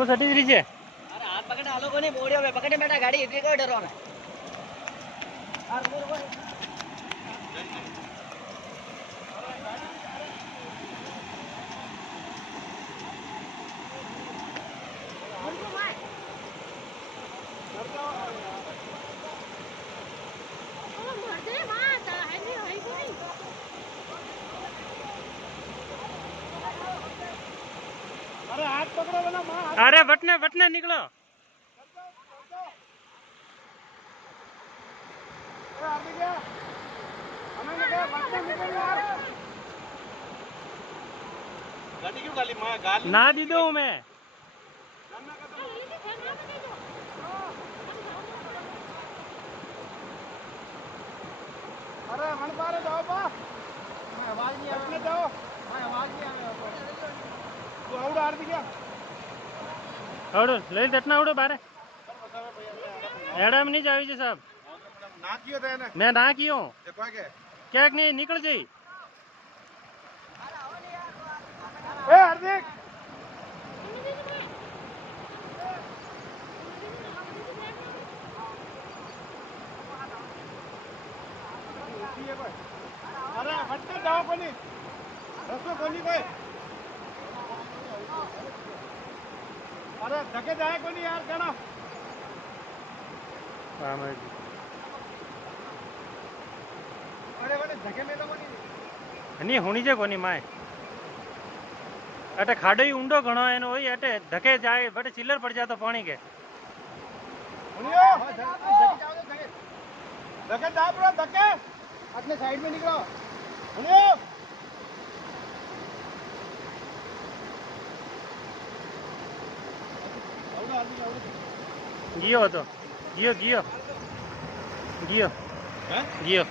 को सटी रही है। अरे हाथ पकड़े आलो को नहीं बोड़ियो में पकड़े बेटा गाड़ी इतनी कोई डरो ना। अरे हाथ पकड़ो वाला मां। अरे बटने बटने निकलो। गाड़ी क्यों गाली मां गाली ना दी दो मैं। अरे मन पारे जाओ पा आवाज नहीं आ रही जाओ आवाज नहीं आ रही तू आवड़ आरती क्या आवड़ो ले दटना आवड़ो बारे एड़ा में नहीं जावी जी साहब ना कियो थे ने मैं ना कियो देखो के क्या नहीं निकल जाई ए हार्दिक अरे फटके जाओ कोनी रस्तो कोनी कोई अरे धके जाए कोनी यार जाना अरे बड़े धके में लोगों नहीं होनी जे कोनी माए अटे खाडो ही ऊंडो घणो एनो होई अटे धके जाए बटे चिल्लर पड़ जातो पानी के सुनियो धके जा पूरा धके अपने साइड में निकलो सुनियो गियो तो गियो गियो गियो हैं गियो